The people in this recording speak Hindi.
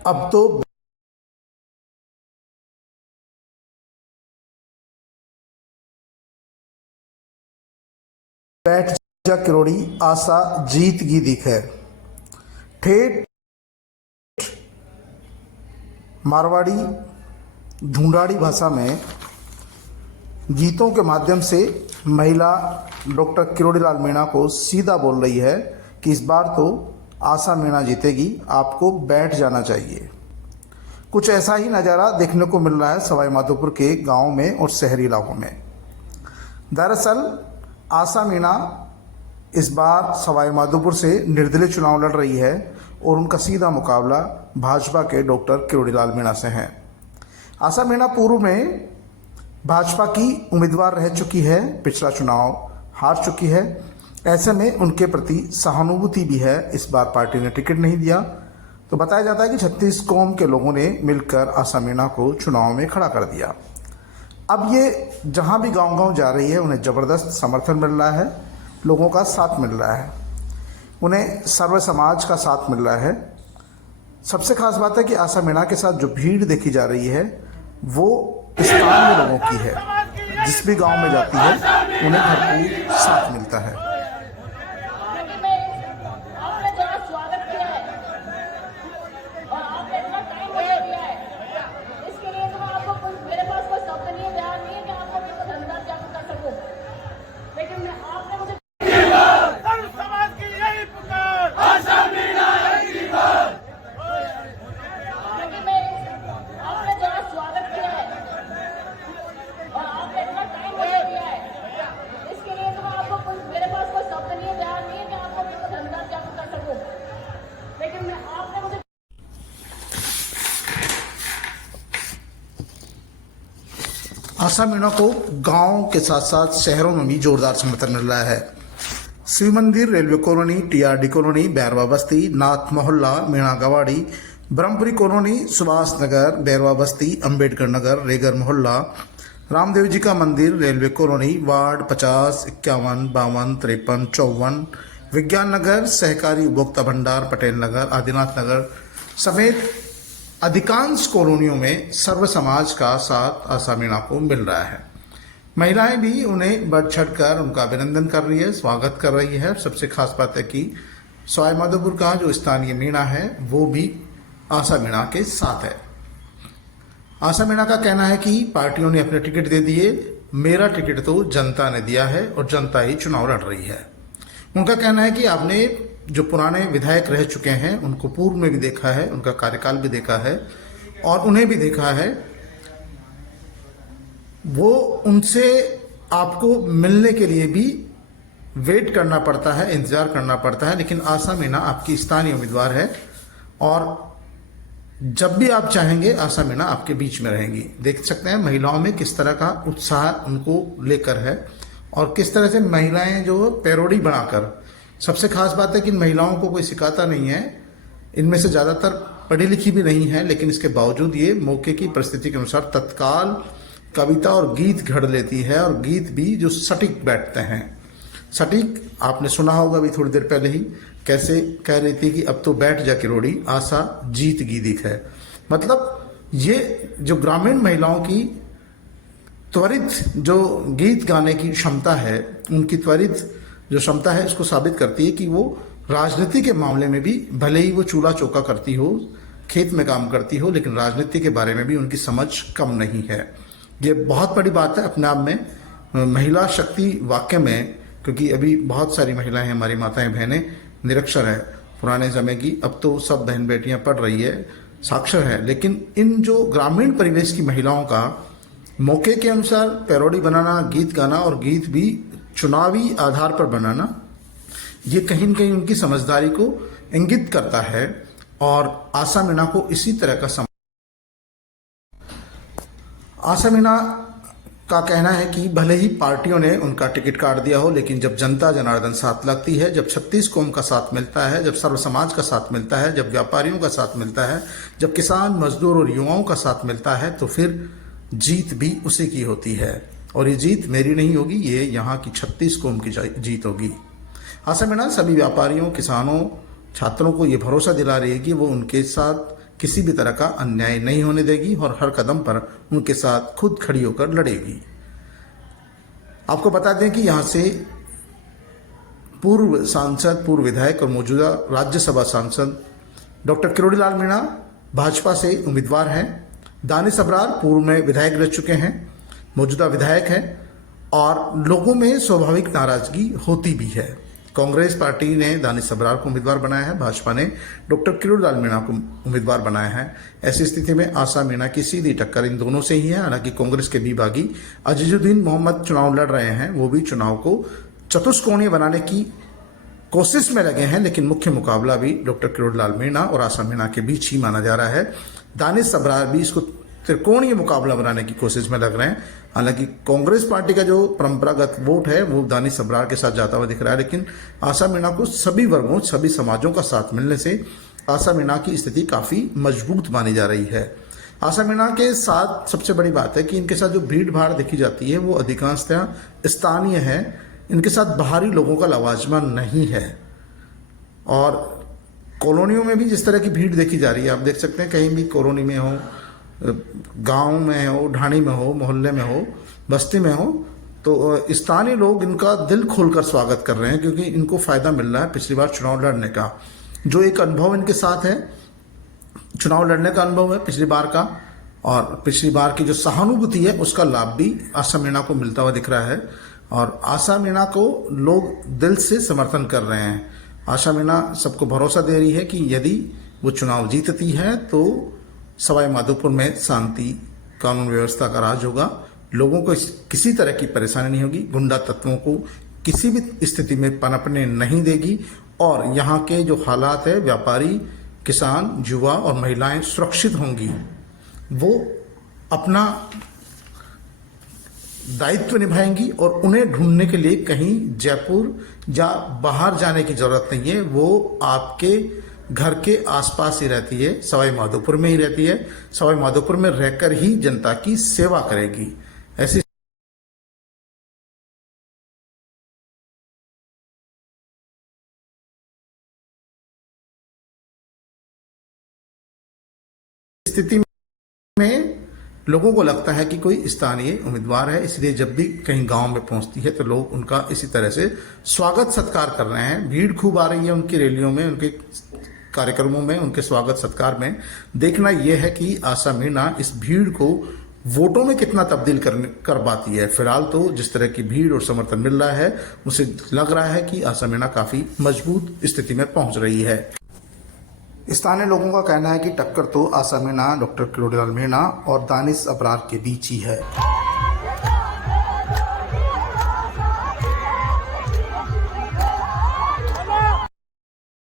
अब तो बैठ जा किरोड़ी आशा जीत गी दिख है। ठेठ मारवाड़ी ढूंढाड़ी भाषा में गीतों के माध्यम से महिला डॉक्टर किरोड़ीलाल मीणा को सीधा बोल रही है कि इस बार तो आशा मीणा जीतेगी, आपको बैठ जाना चाहिए। कुछ ऐसा ही नज़ारा देखने को मिल रहा है सवाई माधोपुर के गांव में और शहरी इलाकों में। दरअसल आशा मीणा इस बार सवाई माधोपुर से निर्दलीय चुनाव लड़ रही है और उनका सीधा मुकाबला भाजपा के डॉक्टर किरोड़ीलाल मीणा से है। आशा मीणा पूर्व में भाजपा की उम्मीदवार रह चुकी है, पिछला चुनाव हार चुकी है। ऐसे में उनके प्रति सहानुभूति भी है। इस बार पार्टी ने टिकट नहीं दिया तो बताया जाता है कि 36 कौम के लोगों ने मिलकर आशा मीणा को चुनाव में खड़ा कर दिया। अब ये जहाँ भी गांव-गांव जा रही है उन्हें ज़बरदस्त समर्थन मिल रहा है, लोगों का साथ मिल रहा है, उन्हें सर्व समाज का साथ मिल रहा है। सबसे खास बात है कि आशा मीणा के साथ जो भीड़ देखी जा रही है वो स्थानीय लोगों की है। जिस भी गांव में जाती है उन्हें भरपूर साथ मिलता है। आशा मीणा को गांव के साथ साथ शहरों में भी जोरदार समर्थन मिल रहा है। शिव मंदिर, railway colony, TRD colony, Bairwa बस्ती, नाथ मोहल्ला, मीणा गवाड़ी, ब्रह्मपुरी कॉलोनी, सुभाष नगर, बैरवा बस्ती, अंबेडकर नगर, रेगर मोहल्ला, रामदेव जी का मंदिर, रेलवे कॉलोनी, वार्ड 50, 51, 52, 53, 54, विज्ञान नगर, सहकारी उपभोक्ता भंडार, पटेल नगर, आदिनाथ नगर समेत अधिकांश कॉलोनियों में सर्व समाज का साथ आशा मीणा को मिल रहा है। महिलाएं भी उन्हें बढ़ चढ़ कर उनका अभिनंदन कर रही है, स्वागत कर रही है। सबसे खास बात है कि सवाई माधोपुर का जो स्थानीय मीणा है वो भी आशा मीणा के साथ है। आशा मीणा का कहना है कि पार्टियों ने अपने टिकट दे दिए, मेरा टिकट तो जनता ने दिया है और जनता ही चुनाव लड़ रही है। उनका कहना है कि आपने जो पुराने विधायक रह चुके हैं उनको पूर्व में भी देखा है, उनका कार्यकाल भी देखा है और उन्हें भी देखा है। वो उनसे आपको मिलने के लिए भी वेट करना पड़ता है, इंतजार करना पड़ता है, लेकिन आशा मीणा आपकी स्थानीय उम्मीदवार है और जब भी आप चाहेंगे आशा मीणा आपके बीच में रहेंगी। देख सकते हैं महिलाओं में किस तरह का उत्साह उनको लेकर है और किस तरह से महिलाएं जो पैरोडी बनाकर, सबसे खास बात है कि इन महिलाओं को कोई सिखाता नहीं है, इनमें से ज़्यादातर पढ़ी लिखी भी नहीं है, लेकिन इसके बावजूद ये मौके की परिस्थिति के अनुसार तत्काल कविता और गीत घड़ लेती है और गीत भी जो सटीक बैठते हैं। सटीक आपने सुना होगा अभी थोड़ी देर पहले ही कैसे कह रही थी कि अब तो बैठ जा किरोड़ी आशा जीत गी दिख है। मतलब ये जो ग्रामीण महिलाओं की त्वरित जो गीत गाने की क्षमता है, उनकी त्वरित जो क्षमता है इसको साबित करती है कि वो राजनीति के मामले में भी, भले ही वो चूल्हा चौका करती हो, खेत में काम करती हो, लेकिन राजनीति के बारे में भी उनकी समझ कम नहीं है। ये बहुत बड़ी बात है अपने आप में। महिला शक्ति वाकई में, क्योंकि अभी बहुत सारी महिलाएं हमारी माताएं बहनें निरक्षर हैं पुराने समय की, अब तो सब बहन बेटियां पढ़ रही है, साक्षर है, लेकिन इन जो ग्रामीण परिवेश की महिलाओं का मौके के अनुसार पैरोडी बनाना, गीत गाना और गीत भी चुनावी आधार पर बनाना, ये कहीं न कहीं उनकी समझदारी को इंगित करता है और आशा मीणा को इसी तरह का आशा मीणा का कहना है कि भले ही पार्टियों ने उनका टिकट काट दिया हो, लेकिन जब जनता जनार्दन साथ लगती है, जब 36 कौम का साथ मिलता है, जब सर्व समाज का साथ मिलता है, जब व्यापारियों का साथ मिलता है, जब किसान, मजदूर और युवाओं का साथ मिलता है, तो फिर जीत भी उसी की होती है। और ये जीत मेरी नहीं होगी, ये यहाँ की 36 कौम की जीत होगी। आशा मीणा सभी व्यापारियों, किसानों, छात्रों को ये भरोसा दिला रही है कि वो उनके साथ किसी भी तरह का अन्याय नहीं होने देगी और हर कदम पर उनके साथ खुद खड़ी होकर लड़ेगी। आपको बता दें कि यहाँ से पूर्व सांसद, पूर्व विधायक और मौजूदा राज्यसभा सांसद डॉक्टर किरोड़ीलाल मीणा भाजपा से उम्मीदवार हैं। दानिश अबरार पूर्व में विधायक रह चुके हैं, मौजूदा विधायक हैं और लोगों में स्वाभाविक नाराजगी होती भी है। कांग्रेस पार्टी ने दानिश अबरार को उम्मीदवार बनाया है, भाजपा ने डॉक्टर किरोड़ीलाल मीणा को उम्मीदवार बनाया है। ऐसी स्थिति में आशा मीणा की सीधी टक्कर इन दोनों से ही है। हालांकि कांग्रेस के विभागी अजीजुद्दीन मोहम्मद चुनाव लड़ रहे हैं, वो भी चुनाव को चतुष्कोणीय बनाने की कोशिश में लगे हैं, लेकिन मुख्य मुकाबला भी डॉक्टर किरोड़ीलाल मीणा और आशा मीणा के बीच ही माना जा रहा है। दानिश अबरार भी इसको त्रिकोणीय मुकाबला बनाने की कोशिश में लग रहे हैं। हालांकि कांग्रेस पार्टी का जो परंपरागत वोट है वो दानिश अबरार के साथ जाता हुआ दिख रहा है, लेकिन आशा मीणा को सभी वर्गों, सभी समाजों का साथ मिलने से आशा मीणा की स्थिति काफी मजबूत मानी जा रही है। आशा मीणा के साथ सबसे बड़ी बात है कि इनके साथ जो भीड़ भाड़ देखी जाती है वो अधिकांशतः स्थानीय है। इनके साथ बाहरी लोगों का लवाजमा नहीं है और कॉलोनियों में भी जिस तरह की भीड़ देखी जा रही है, आप देख सकते हैं, कहीं भी कॉलोनी में हो, गांव में हो, ढाणी में हो, मोहल्ले में हो, बस्ती में हो, तो स्थानीय लोग इनका दिल खोलकर स्वागत कर रहे हैं क्योंकि इनको फायदा मिल रहा है पिछली बार चुनाव लड़ने का। जो एक अनुभव इनके साथ है, चुनाव लड़ने का अनुभव है पिछली बार का, और पिछली बार की जो सहानुभूति है उसका लाभ भी आशा मीणा को मिलता हुआ दिख रहा है और आशा मीणा को लोग दिल से समर्थन कर रहे हैं। आशा मीणा सबको भरोसा दे रही है कि यदि वो चुनाव जीतती है तो सवाई माधोपुर में शांति, कानून व्यवस्था का राज होगा, लोगों को किसी तरह की परेशानी नहीं होगी, गुंडा तत्वों को किसी भी स्थिति में पनपने नहीं देगी और यहाँ के जो हालात है, व्यापारी, किसान, युवा और महिलाएं सुरक्षित होंगी। वो अपना दायित्व निभाएंगी और उन्हें ढूंढने के लिए कहीं जयपुर या बाहर जाने की जरूरत नहीं है। वो आपके घर के आसपास ही रहती है, सवाई माधोपुर में ही रहती है, सवाई माधोपुर में रहकर ही जनता की सेवा करेगी। ऐसी स्थिति में लोगों को लगता है कि कोई स्थानीय उम्मीदवार है, इसलिए जब भी कहीं गांव में पहुंचती है तो लोग उनका इसी तरह से स्वागत सत्कार कर रहे हैं। भीड़ खूब आ रही है उनकी रैलियों में, उनके कार्यक्रमों में, उनके स्वागत सत्कार में। देखना यह है कि आशा मीणा इस भीड़ को वोटों में कितना तब्दील कर पाती है। फिलहाल तो जिस तरह की भीड़ और समर्थन मिल रहा है उसे लग रहा है कि आशा मीणा काफी मजबूत स्थिति में पहुंच रही है। स्थानीय लोगों का कहना है कि टक्कर तो आशा मीणा, डॉक्टर किरोड़ीलाल मीणा और दानिश अबरार के बीच ही है।